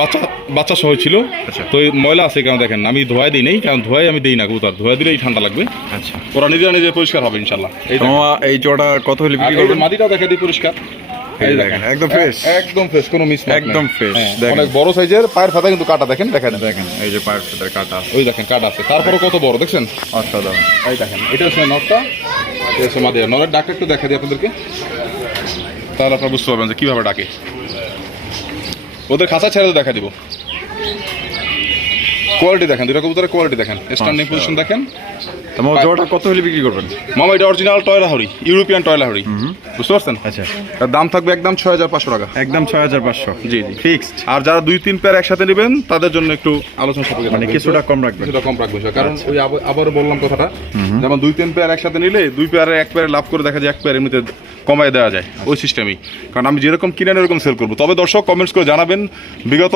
বাচ্চা বাচ্চা সহ ছিল। আচ্ছা। তো এই ময়লা আছে কারণ দেখেন আমি ধোয়াই দিই নেই কারণ ধোয়াই আমি দিই না কবুতর। ধোয়া দিলেই ঠান্ডা লাগবে। আচ্ছা। ওরা নিজেরা নিজে পরিষ্কার হবে ইনশাল্লাহ এই জোড়া কত হলে মাটিটাও দেখা দিই পরিষ্কার। একদম। এ- একদম ফ্রেশ কোনো মিস একদম দেখেন। অনেক বড় সাইজের পায়ের ফাতা কিন্তু কাটা দেখেন দেখেন। দেখেন এই যে পায়ের কাটা। ওই দেখেন কাটা আছে। তারপরে কত বড় দেখছেন? অসাধারণ। এই দেখেন এটা হচ্ছে নটটা এটা হচ্ছে মাদের নরের ডাকটা একটু দেখা দিই আপনাদেরকে। তাহলে আপনারা বুঝতে পারবেন যে কীভাবে ডাকে। ওদের খাঁচা ছেড়ে দেখা দিব। কোয়ালিটি দেখেন দুটা কবুতরের কোয়ালিটি দেখেন। স্ট্যান্ডিং পজিশন দেখেন। মামা জোড়াটা কত হলে বিক্রি করবেন? মামা এটা অরিজিনাল টয়লা হরি ইউরোপিয়ান টয়লা হরি বুঝতে পারছেন? আচ্ছা। এর দাম থাকবে একদম ছয় হাজার পাঁচশো টাকা। একদম ছয় হাজার পাঁচশো। জি জি। ফিক্সড। আর যারা দুই তিন পেয়ার একসাথে নেবেন তাদের জন্য একটু আলোচনা সাপেক্ষে মানে কিছুটা কম রাখবেন। কিছুটা কম রাখবে কারণ ওই আবার- বললাম কথাটা। যেমন দুই তিন পেয়ার একসাথে নিলে দুই পেয়ারে এক পেয়ারে লাভ করে দেখা যায় এক পেয়ার এমনিতে কমায় দেওয়া যায় ওই সিস্টেমই কারণ আমি যেরকম কিনেন এরকম সেল করব। তবে দর্শক কমেন্টস করে জানাবেন বিগত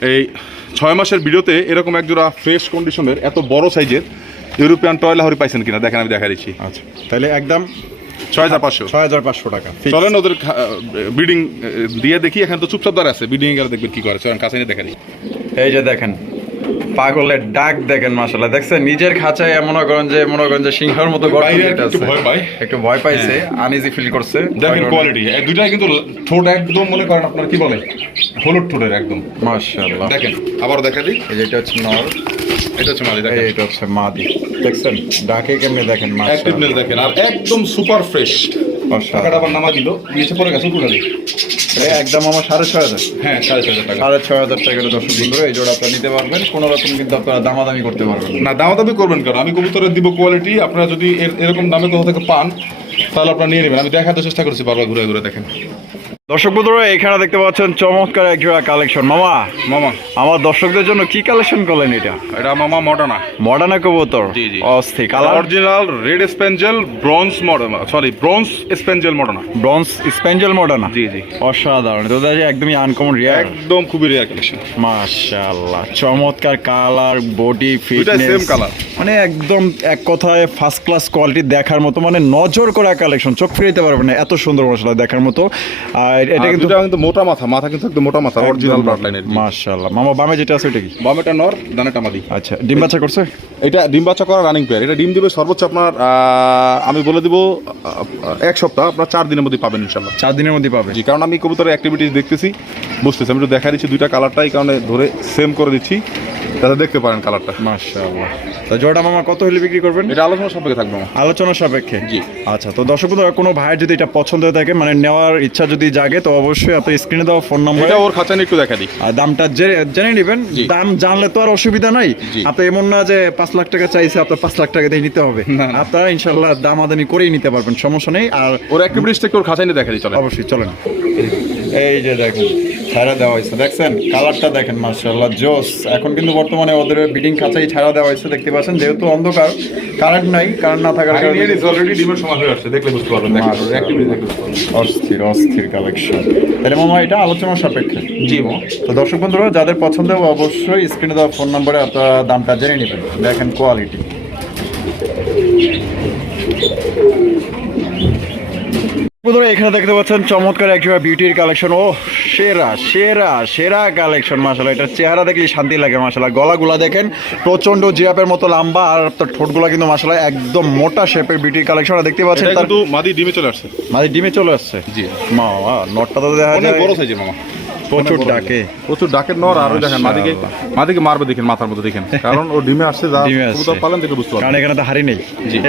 এই ছয় মাসের ভিডিওতে এরকম একজোড়া ফ্রেশ কন্ডিশনের এত বড় সাইজের ইউরোপিয়ান টয়লা হরি পাইছেন কিনা? দেখেন আমি দেখা দিচ্ছি। আচ্ছা তাহলে একদম ছয় হাজার পাঁচশো। ছয় হাজার পাঁচশো টাকা। চলেন ওদের ব্রিডিং দিয়ে দেখি এখানে তো চুপচাপ দাঁড়া আছে। ব্রিডিং এর দেখবেন কি করে। চলেন কাছে নিয়ে দেখা এই যে দেখেন পাগলের ডাক দেখেন মাসাল্লাহ দেখছেন নিজের খাঁচায় মনে করেন যে মনে করেন যে সিংহের মতো একটু ভয় পায়। একটু ভয় পাইছে আনইজি ফিল করছে। দেখেন কোয়ালিটি দুইটাই কিন্তু ঠোঁট একদম মনে করেন আপনার কি বলে? হলুদ ঠোঁটের একদম। মাশাআল্লাহ। দেখেন আবার দেখা দিই। এই যে এটা হচ্ছে নর এটা হচ্ছে এই দেখেন। এটা হচ্ছে মাদি। দেখছেন ডাকে কেমনে দেখেন মাশাআল্লাহ। দেখেন আর একদম সুপার ফ্রেশ টাকাটা আবার নামা দিল নিচে পড়ে গেছে এই একদম আমার সাড়ে ছয় হাজার। হ্যাঁ সাড়ে ছয় হাজার টাকা। সাড়ে ছয় হাজার টাকা করে দর্শক বন্ধুরা এই জোড়া আপনারা নিতে পারবেন। কোনো রকম কিন্তু আপনারা দামাদামি করতে পারবেন না। দামাদামি করবেন কেন? আমি কবুতরের দিব কোয়ালিটি আপনারা যদি এর- এরকম দামে কোথাও থেকে পান তাহলে আপনারা নিয়ে নেবেন। আমি দেখাতে চেষ্টা করছি বারবার ঘুরে ঘুরে দেখেন। দর্শক বন্ধুরা এখানে দেখতে পাচ্ছেন চমৎকার এক জোড়া কালেকশন মামা মামা আমার দর্শকদের জন্য কি কালেকশন করলেন এটা? এটা মামা মডানা। মডার্ন কবুতর? জি। Colour original red spangle bronze মডানা sorry bronze spangle মডানা। Bronze spangle modern জি জি। অসাধারণ তো দেখি একদমই আনকমন রিয়ার একদম খুবই রেয়ার কালেকশন মাশাআল্লাহ চমৎকার colour body fitness same colour। মানে একদম এক কথায় ফার্স্ট ক্লাস কোয়ালিটি দেখার মতো মানে নজর করা কালেকশন চোখ ফিরাইতে পারবে না এত সুন্দর মশলা দেখার মতো। আর এটা কিন্তু এটা কিন্তু মোটা মাথা মাথা কিন্তু একদম মোটা মাথা অরিজিনাল ব্লাড লাইনের মাশাআল্লাহ। মামা বামে যেটা আছে ওটা কি? বামেটা নর ডানেটা মাদি আচ্ছা ডিম বাচ্চা করছে? এটা ডিম বাচ্চা করা রানিং পেয়ার এটা ডিম দিবে সর্বোচ্চ আপনার আমি বলে দিব এক সপ্তাহ আপনার চার দিনের মধ্যে পাবেন ইনশাল্লাহ চার দিনের মধ্যে পাবেন জি কারণ আমি কবুতরের অ্যাক্টিভিটিস দেখতেছি বুঝতেছি। আমি একটু দেখা দিচ্ছি দুইটা কালারটা এই কারণে ধরে সেম করে দিচ্ছি। তাহলে দেখতে পারেন কালারটা মাশাআল্লাহ। তো জোড়া মামা কত হলে বিক্রি করবেন? এটা আলোচনা সাপেক্ষে থাকবে আলোচনা সাপেক্ষে? জি। আচ্ছা তো দর্শক কোনো ভাইয়ের যদি এটা পছন্দ হয়ে থাকে মানে নেওয়ার ইচ্ছা যদি জাগে তো অবশ্যই আপনি স্ক্রিনে দেওয়া ফোন নাম্বার এটা ওর খাঁচানি একটু দেখা দিই। আর দামটা জেনে নেবেন। দাম জানলে তো আর অসুবিধা নাই। জি। আপনি এমন না যে পাঁচ লাখ টাকা চাইছে আপনার পাঁচ লাখ টাকা দিয়ে নিতে হবে। আপনারা ইনশাল্লাহ দাম আদানি করেই নিতে পারবেন সমস্যা নেই। আর ওর অ্যাক্টিভিটিস থেকে ওর খাঁচানি দেখা দিই চলে অবশ্যই চলেন। এই যে দেখেন ছাড়া দেওয়া হয়েছে। দেখছেন কালারটা দেখেন মার্শাল্লাহ জোস। এখন কিন্তু বর্তমানে ওদের বিডিং খাঁচাই ছাড়া দেওয়া হয়েছে দেখতে পাচ্ছেন যেহেতু অন্ধকার কারেন্ট নাই কারেন্ট না থাকার কারণে অলরেডি ডিমের সময় হয়ে আসছে দেখলে বুঝতে পারবেন অস্থির অস্থির কালেকশন তাহলে মামা এটা আলোচনা সাপেক্ষে। জি তো দর্শক বন্ধুরা যাদের পছন্দ হবে অবশ্যই স্ক্রিনে দেওয়া ফোন নম্বরে আপনারা দামটা জেনে নেবেন। দেখেন কোয়ালিটি বন্ধুরা এখানে দেখতে পাচ্ছেন চমৎকার একটা বিউটির কালেকশন ও সেরা সেরা সেরা কালেকশন মাসালা এটা চেহারা দেখলে শান্তি লাগে মাসালা গলাগুলা দেখেন প্রচণ্ড জিরাপের মতো লম্বা আর তার ঠোঁটগুলা কিন্তু মাসালা একদম মোটা শেপের বিউটির কালেকশন দেখতে পাচ্ছেন তার মাদি ডিমে চলে আসছে। মাদি ডিমে চলে আসছে? জি। মা নটটা তো দেখা যায়। বড় সাইজের মামা। প্রচুর ডাকে। প্রচুর ডাকের নর আর দেখেন মাদিকে মাদিকে মারবে দেখেন মাথার মধ্যে দেখেন। কারণ ও ডিমে আসছে যা ডিমে আসছে। পালন দেখে বুঝতে কারণ এখানে তো হারি নেই।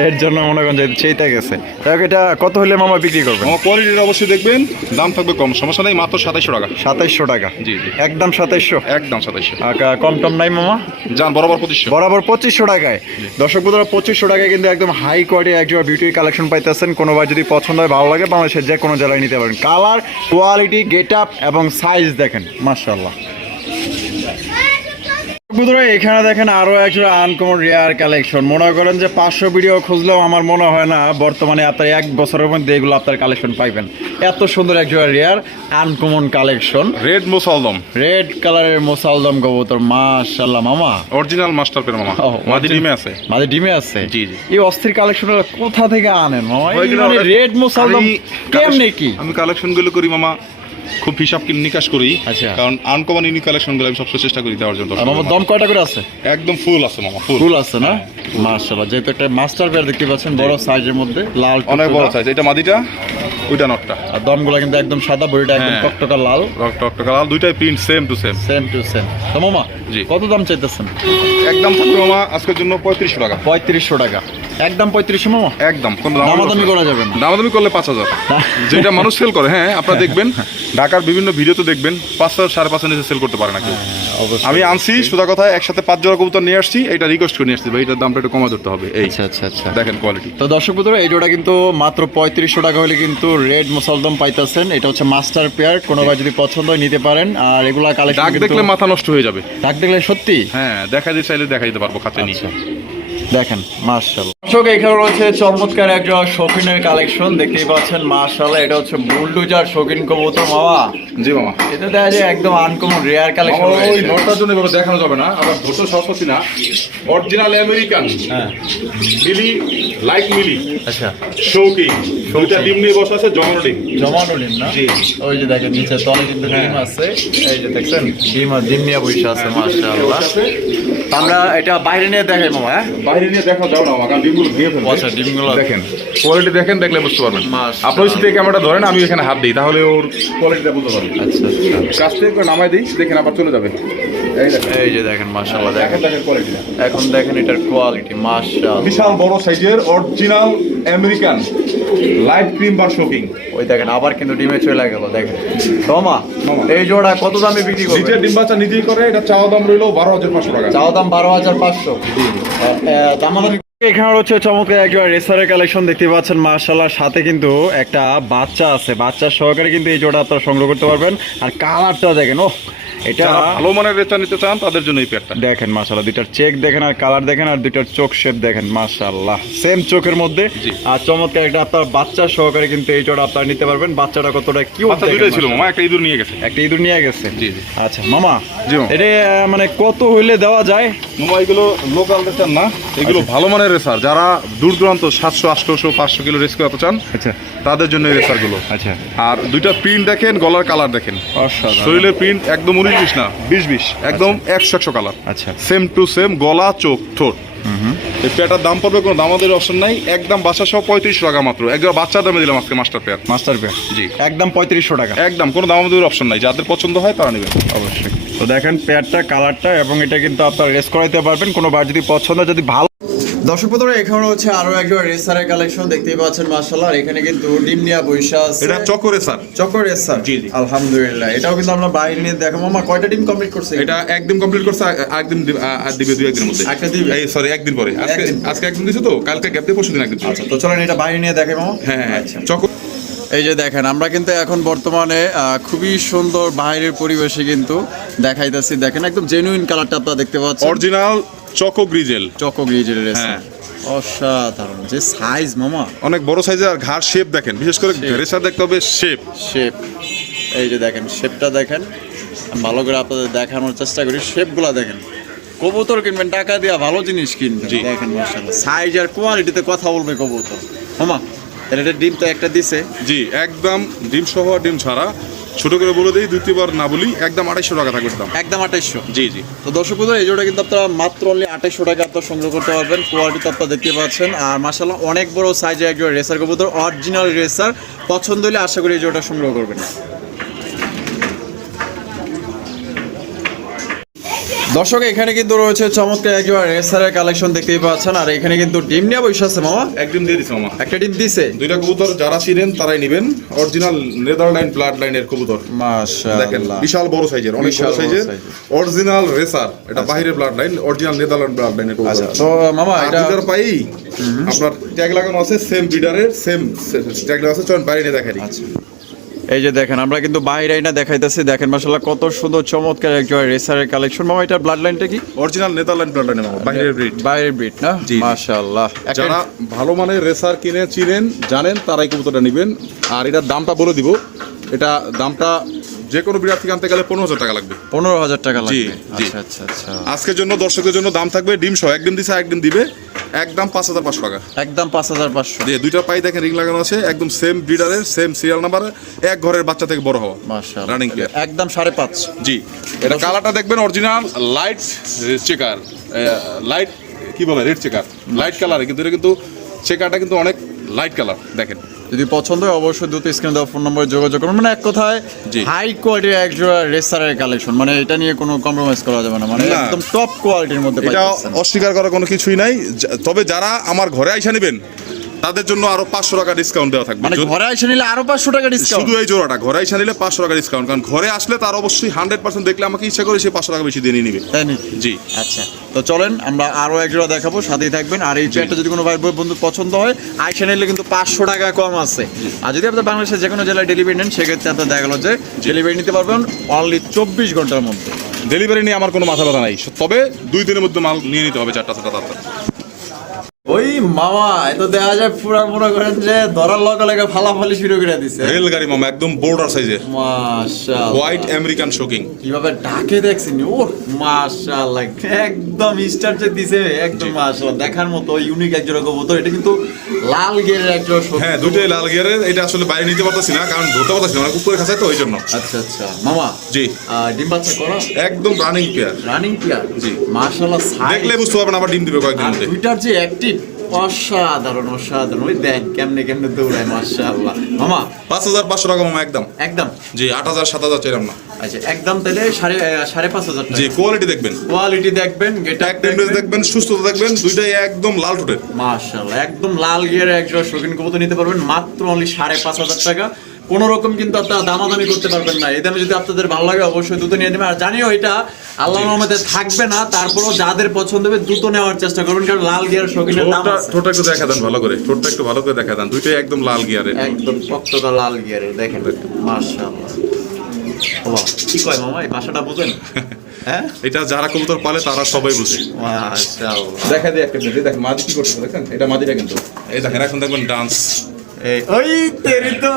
এর জন্য মনে করেন যে সেইটা গেছে। যাই এটা কত হলে মামা বিক্রি করবেন? আমার কোয়ালিটির অবশ্যই দেখবেন দাম থাকবে কম। সমস্যা নেই মাত্র সাতাইশশো টাকা। সাতাইশশো টাকা? জি, জি। একদম সাতাইশশো? একদম সাতাইশশো। কম টম নাই মামা? যান বরাবর পঁচিশশো। বরাবর পঁচিশশো টাকায়। দর্শক বন্ধুরা পঁচিশশো টাকায় কিন্তু একদম হাই কোয়ালিটি একজন বিউটির কালেকশন পাইতেছেন। কোনো ভাই যদি পছন্দ হয় ভালো লাগে বাংলাদেশের যে কোনো জেলায় নিতে পারেন। কালার কোয়ালিটি গেট আপ এবং সাইজ দেখেন মার্শাল্লাহ বন্ধুরা এখানে দেখেন আরও একটা আনকমন রেয়ার কালেকশন মনে করেন যে পাঁচশো ভিডিও খুঁজলেও আমার মনে হয় না বর্তমানে আপনার এক বছরের মধ্যে এগুলো আপনার কালেকশন পাইবেন। এত সুন্দর একটা রেয়ার আনকমন কালেকশন রেড মোসালদম রেড কালারের মোসালদম কবুতর মাশাল্লাহ মামা। অরিজিনাল মাস্টার পের মামা। মাদি ডিমে আছে। মাঝে ডিমে আছে? জি, জি। এই অস্থির কালেকশন কোথা থেকে আনেন মামা? রেড মোসালদম কেমনে কি? আমি কালেকশনগুলো করি মামা। খুব হিসাব নিকাশ করি আচ্ছা। কারণ আনকমন ইউনিক কালেকশনগুলো আমি সবসময় চেষ্টা করি দেওয়ার জন্য দম কয়টা করে আছে? একদম ফুল আছে মামা ফুল ফুল আছে না? মাশাল্লাহ যেহেতু একটা মাস্টার পেয়ার দেখতে পাচ্ছেন বড় সাইজের মধ্যে লাল অনেক বড় সাইজ এটা মাদিটা ওইটা নটটা। আর দমগুলো কিন্তু একদম সাদা বড়িটা একদম হ্যাঁ। টকটকা লাল। রক টক টক লাল দুইটাই print same to same same to same তো মামা জি। কত দাম চাইতেছেন? একদম থাকবে মামা আজকের জন্য পঁয়ত্রিশশো টাকা। পঁয়ত্রিশশো টাকা। একদম পঁয়ত্রিশশো মামা একদম কোনো দামাদামি করা যাবে না। দামাদামি করলে পাঁচ হাজার। যেটা মানুষ সেল করে হ্যাঁ আপনারা দেখবেন ঢাকার বিভিন্ন ভিডিওতে দেখবেন পাঁচ হাজার সাড়ে পাঁচ হাজার সেল করতে পারে না কেউ আমি আনছি সোজা কথা একসাথে পাঁচ জোড়া কবুতর নিয়ে আসছি এটা রিকোয়েস্ট করে নিয়ে আসছি ভাই এটার দামটা একটু কমা ধরতে হবে। এই আচ্ছা আচ্ছা আচ্ছা। দেখেন কোয়ালিটি তো দর্শক বন্ধুরা এই জোড়া কিন্তু মাত্র পঁয়ত্রিশশো টাকা হলে কিন্তু রেড মুসলদম পাইতেছেন। এটা হচ্ছে মাস্টার পেয়ার কোনো ভাই যদি পছন্দ হয় নিতে পারেন। আর এগুলা কালেকশন দেখলে মাথা নষ্ট হয়ে যাবে। ডাক দেখলে সত্যি? হ্যাঁ দেখা দিতে চাইলে দেখা দিতে পারব খাতে নিয়ে। দেখেন মার্শাল দর্শক এখানে রয়েছে চমৎকার একটা শৌখিনের কালেকশন দেখতেই পাচ্ছেন মার্শাল এটা হচ্ছে বুলডুজার শৌখিন কবুতর মামা। জি মামা। এটা দেখা যায় একদম আনকমন রেয়ার কালেকশন ওই নটার জন্য এভাবে দেখানো যাবে না আবার ধরতে সরস্বতী না। অরিজিনাল আমেরিকান হ্যাঁ। মিলি লাইক মিলি। আচ্ছা। শৌকিং দুইটা ডিম নিয়ে বসে আছে জমানো ডিম। জমানো ডিম না? জি। ওই যে দেখেন নিচে তলে কিন্তু ডিম আছে। এই যে দেখছেন ডিম আর ডিম নিয়ে বসে আছে মাশাআল্লাহ। আমরা এটা বাইরে নিয়ে দেখাই মামা হ্যাঁ? বাইরে নিয়ে দেখা যাও না কারণ ডিমগুলো ভেঙে ফেলবে। আচ্ছা, ডিমগুলো- দেখেন কোয়ালিটি দেখেন দেখলে বুঝতে পারবেন। আপনার যদি ক্যামেরাটা ধরেন আমি এখানে হাত দিই তাহলে ওর কোয়ালিটিটা বুঝতে পারবেন। আচ্ছা আচ্ছা। কাছ থেকে নামাই দিই দেখেন আবার চলে যাবে। এই যে দেখেন মাশাআল্লাহ দেখেন। দেখেন দেখেন এখন দেখেন এটার কোয়ালিটি মাশাআল্লাহ। বিশাল বড় সাইজের original American light cream bar shocking ওই দেখেন আবার কিন্তু ডিমে চলে গেল দেখেন। রমা এই জোড়া কত দামে বিক্রি করবে? নিজের ডিম বাচ্চা নিজেই করে এটা চাওয়া দাম রইল বারো হাজার পাঁচশো টাকা। চাও দাম বারো হাজার পাঁচশো। এখানে হচ্ছে চমৎকার একবার রেসারের কালেকশন দেখতে পাচ্ছেন মার্শাল্লাহ সাথে কিন্তু একটা বাচ্চা আছে বাচ্চা সহকারে কিন্তু এই জোড়া আপনারা সংগ্রহ করতে পারবেন। আর কালারটা দেখেন ও এটা ভালো মানের রেচা নিতে চান তাদের জন্য এই পেয়ারটা। দেখেন মাশাআল্লাহ দুইটার চেক দেখেন আর কালার দেখেন আর দুইটার চোখ শেপ দেখেন মাশাআল্লাহ। সেম চোখের মধ্যে। আর চমৎকার একটা আপনার বাচ্চা সহকারে কিন্তু এই জোড়া আপনারা নিতে পারবেন। বাচ্চাটা কতটা কিউট বাচ্চা দুইটা ছিল মামা একটা ইঁদুর নিয়ে গেছে। একটা ইঁদুর নিয়ে গেছে? জি, জি। আচ্ছা মামা জি, এটা মানে কত হইলে দেওয়া যায়? মামা এগুলো লোকাল রেচার না এগুলো ভালো মানের রেসার। যারা দূর দূরান্ত সাতশো আটশোশো পাঁচশো কিলো রেস করতে চান আচ্ছা। তাদের জন্য এই রেসারগুলো। আচ্ছা। আর দুইটা প্রিন্ট দেখেন গলার কালার দেখেন। শরীরের প্রিন্ট একদম উনিশ বিশ না? বিশ বিশ। একদম একশো একশো কালার আচ্ছা। সেম টু সেম গলা চোখ ঠোঁট। এই পেয়ারটার দাম পড়বে কোনো দামাদের অপশন নাই। একদম বাসা সহ পঁয়ত্রিশ টাকা মাত্র। একদম বাচ্চার দামে দিলাম আজকে মাস্টার পেয়ার। Master pair? জি। একদম পঁয়ত্রিশশো টাকা। একদম কোনো দামাদের অপশন নাই। যাদের পছন্দ হয় তারা নেবেন। অবশ্যই। তো দেখেন পেয়ারটা কালারটা এবং এটা কিন্তু আপনার রেস করাইতে পারবেন। কোনো বার যদি পছন্দ যদি ভালো দর্শক বন্ধুরা এখানে হচ্ছে আরও একজন রেসারের কালেকশন দেখতেই পাচ্ছেন মার্শাল্লাহ আর এখানে কিন্তু ডিম নিয়ে বৈশা আছে। এটা চকরে স্যার চকর রেসার। জি, জি। আলহামদুলিল্লাহ। এটাও কিন্তু আমরা বাইরে নিয়ে দেখো মামা কয়টা ডিম কমপ্লিট করছে এটা একদিন কমপ্লিট করছে একদিন দিবে- আর দিবে দুই একদিনের মধ্যে। একটা দিবে? এই সরি একদিন পরে। আজকে। আজকে একদিন দিছো তো কালকে গ্যাপ দিয়ে পরশু দিন একদিন আচ্ছা তো চলেন এটা বাইরে নিয়ে দেখে মামা। হ্যাঁ হ্যাঁ আচ্ছা। চকর এই যে দেখেন আমরা কিন্তু এখন বর্তমানে আহ, খুবই সুন্দর বাইরের পরিবেশে কিন্তু দেখাইতেছি। দেখেন একদম জেনুইন কালারটা আপনারা দেখতে পাচ্ছেন। Original choco grizzle. চকো গ্রিজের হ্যাঁ। অসাধারণ। যে সাইজ মামা। অনেক বড় সাইজের আর ঘাড় শেপ দেখেন। বিশেষ করে. রেসার দেখতে হবে শেপ শেপ এই যে দেখেন শেপটা দেখেন। ভালো করে আপনাদের দেখানোর চেষ্টা করি। শেপগুলো দেখেন। কবুতর কিনবেন টাকা দিয়া ভালো জিনিস কিনবেন। দেখেন মাশাআল্লাহ। সাইজ আর কোয়ালিটিতে কথা বলবে কবুতর। মামা এটা ডিম তো একটা দিছে। জি একদম ডিম সহ ডিম ছাড়া। ছোট করে বলে দিই দ্বিতীয়বার না বলি একদম আড়াইশো টাকা থাকবে দাম। একদম আঠাইশো জি জি। তো দর্শক বন্ধু এই জোড়া কিন্তু আপনারা মাত্র অনলি আঠাইশো টাকা আপনারা সংগ্রহ করতে পারবেন। কোয়ালিটি তো আপনারা দেখতে পাচ্ছেন। আর মাসাল্লাহ অনেক বড় সাইজে একজন রেসার কবুতর অরিজিনাল রেসার পছন্দ হলে আশা করি এই জোড়াটা সংগ্রহ করবেন। দর্শক এখানে কিন্তু রয়েছে চমৎকার একজন রেসারের কালেকশন দেখতেই পাচ্ছেন আর এখানে কিন্তু ডিম নিয়ে বসে আছে মামা। একদিন দিয়ে দিচ্ছি মামা। একটা ডিম দিছে? দুইটা কবুতর যারা ছিলেন তারাই নেবেন। অরিজিনাল নেদারল্যান্ড ব্লাড লাইনের কবুতর দেখেন মাশাআল্লাহ বিশাল বড় সাইজের অনেক বড় সাইজের। অরিজিনাল রেসার এটা বাইরের blood line original Netherland blood লাইনের কবুতর। আচ্ছা তো মামা এটা দুইটার পাই আপনার ট্যাগ লাগানো আছে সেম ব্রিডারের সেম ট্যাগ লাগানো আছে চল বাইরে নিয়ে দেখাই আচ্ছা। এই যে দেখেন আমরা কিন্তু বাইরে না দেখাইতেছি। দেখেন মাশাআল্লাহ কত সুন্দর চমৎকার একজন রেসারের কালেকশন। মামা এটা ব্লাড লাইনটা কি? অরিজিনাল নেদারল্যান্ড ব্লাড লাইন মামা বাইরের ব্রিড বাইরের ব্রিড না। মাশাআল্লাহ। যারা ভালো মানের রেসার কিনে চিনেন জানেন তারাই কবুতরটা নেবেন। আর এটার দামটা বলে দিব। এটা দামটা যে কোনো বিড়ার থেকে আনতে গেলে পনেরো হাজার টাকা লাগবে। পনেরো হাজার টাকা লাগবে। জি। আচ্ছা আচ্ছা আচ্ছা। আজকের জন্য দর্শকদের জন্য দাম থাকবে ডিম সহ। একদিন দিছে একদিম দিবে। একদম পাঁচ হাজার পাঁচশো টাকা। একদম পাঁচ হাজার পাঁচশো। দিয়ে দুইটা পাই দেখেন রিং লাগানো আছে একদম সেম ব্রিডারের সেম সিরিয়াল নাম্বার এক ঘরের বাচ্চা থেকে বড় হওয়া। রানিং প্লেয়ার একদম সাড়ে পাঁচ। জি। এটা কালারটা দেখবেন অরিজিনাল লাইট চেকার লাইট কি বলে রেড চেকার লাইট কালারে কিন্তু এটা কিন্তু চেকারটা কিন্তু অনেক লাইট কালার দেখেন। যদি পছন্দ হয় অবশ্যই দুটো স্ক্রিনে দেওয়া ফোন নম্বরে যোগাযোগ করুন মানে এক কথায় জি। হাই কোয়ালিটির একজোড়া রেসারের কালেকশন মানে এটা নিয়ে কোনো কম্প্রোমাইজ করা যাবে না। মানে একদম টপ কোয়ালিটির মধ্যে এটা অস্বীকার করার কোনো কিছুই নাই। তবে যারা আমার ঘরে আইসা নেবেন তাদের জন্য আরও পাঁচশো টাকা ডিসকাউন্ট দেওয়া থাকবে। মানে ঘরে এসে নিলে আরও পাঁচশো টাকা ডিসকাউন্ট শুধু এই জোড়াটা ঘরে আইসা নিলে পাঁচশো টাকা ডিসকাউন্ট কারণ ঘরে আসলে তার অবশ্যই হান্ড্রেড পার্সেন্ট দেখলে আমাকে ইচ্ছা করে সে পাঁচশো টাকা বেশি দিয়ে নিয়ে নিবে। তাই নাকি? জি। আচ্ছা তো চলেন আমরা আরও এক জোড়া দেখাবো সাথেই থাকবেন। আর এই চেয়ারটা যদি কোনো ভাই বোন বন্ধু পছন্দ হয় আইসা নিলে কিন্তু পাঁচশো টাকা কম আছে। আর যদি আপনার বাংলাদেশের যে কোনো জেলায় ডেলিভারি নেন সেক্ষেত্রে আপনার দেখা গেলো যে ডেলিভারি নিতে পারবেন অনলি চব্বিশ ঘণ্টার মধ্যে। ডেলিভারি নিয়ে আমার কোনো মাথা ব্যথা নাই। তবে দুই দিনের মধ্যে মাল নিয়ে নিতে হবে চারটা চারটা তাড়াতাড়ি ওই মামা এত দেখা যায় পুরা মনে করেন যে ধরার লগে লগে ফালাফালি শুরু করে দিছে। রেলগাড়ি মামা একদম বোর্ডার সাইজের মাশাআল্লাহ। হোয়াইট আমেরিকান শোকিং কীভাবে ডাকে দেখছেন ও মাশাআল্লাহ একদম স্টার যে দিছে একদম মাশাআল্লাহ দেখার মতো ইউনিক একজোড়া কবুতর এটা কিন্তু লাল গেরের একজোড়া সত্যি হ্যাঁ দুটোই লাল গিয়ারের এটা আসলে বাইরে নিতে পারতেছি না কারণ ধরতে পারতেছি না উপরে খাঁচায় তো ওই জন্য আচ্ছা আচ্ছা। মামা জি। ডিম বাচ্চা করা? একদম রানিং পেয়ার রানিং পিয়ার জি। মাশাআল্লাহ দেখলে বুঝতে পারবেন আবার ডিম দিবে কয়েকদিন মধ্যে। দুইটার যে অ্যাক্টিভ অসাধারণ অসাধারণ। ওই দেখ কেমনে কেমনে দৌড়ায় মাশাআল্লাহ। মামা পাঁচ হাজার পাঁচশো টাকা মামা একদম। একদম? জি আট হাজার সাত হাজার চাইলাম না। আচ্ছা একদম তাহলে সাড়ে সাড়ে পাঁচ হাজার জি কোয়ালিটি দেখবেন। কোয়ালিটি দেখবেন গেটা টেন্ডেন্স দেখবেন সুস্থতা দেখবেন দুইটাই একদম লাল ঠোঁটের। মাশাআল্লাহ একদম লাল গিয়ারে একজন শৌখিন কবুতর নিতে পারবেন মাত্র অনলি সাড়ে পাঁচ হাজার টাকা। কোনো রকম কিন্তু আপনারা দামাদামি করতে পারবেন না। এই দামে যদি আপনাদের ভালো লাগে অবশ্যই দ্রুত নিয়ে নেবেন। আর জানিও এটা আল্লাহ রহমতে থাকবে না তারপরেও যাদের পছন্দ হবে দ্রুত নেওয়ার চেষ্টা করবেন কারণ লাল গিয়ার শৌখিনের দাম ঠোঁটটা একটু দেখা দেন ভালো করে। ঠোঁটটা একটু ভালো করে দেখা দেন। দুইটাই একদম লাল গিয়ারের একদম পক্তকা লাল গিয়ারের দেখেন। মাশাআল্লাহ। বাবা কি কয় মামা এই ভাষাটা বুঝেন? হ্যাঁ? এটা যারা কবুতর পালে তারা সবাই বুঝে। দেখা দিয়ে একটা মিনিট দেখ মাদি কি করছে দেখেন। এটা মাদিটা কিন্তু। এই দেখেন এখন দেখবেন ডান্স। এই ওই তেরি তো।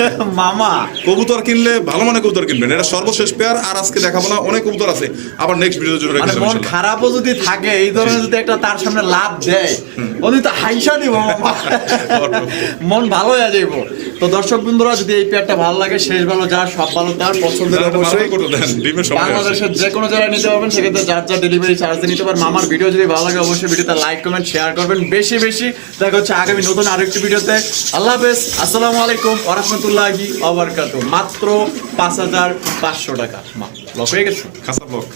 মামা। কবুতর কিনলে ভালো মানে কবুতর কিনবেন। এটা সর্বশেষ পেয়ার আর আজকে দেখাবো না অনেক কবুতর আছে। আবার নেক্সট ভিডিও জন্য মানে রেখে মন খারাপও যদি থাকে এই ধরনের যদি একটা তার সামনে লাভ দেয় উনি তো হাইসা দিব মন ভালো হয়ে যাইব। তো দর্শক বন্ধুরা যদি এই পেয়ারটা ভালো লাগে শেষ ভালো যার সব ভালো তার পছন্দের অবশ্যই ডিমের সময়। বাংলাদেশের যে কোনো জায়গায় নিতে পারবেন সেক্ষেত্রে যার যার ডেলিভারি চার্জ নিতে পারবেন মামার ভিডিও যদি ভালো লাগে অবশ্যই ভিডিওতে লাইক কমেন্ট শেয়ার করবেন। বেশি বেশি দেখা হচ্ছে আগামী নতুন আরেকটি ভিডিওতে আল্লাহ হাফেজ আসসালামু আলাইকুম ওরহমতুল্লাহি ওবরকাতু মাত্র পাঁচ হাজার পাঁচশো টাকা। মা লক হয়ে গেছে? খাসা ব্লক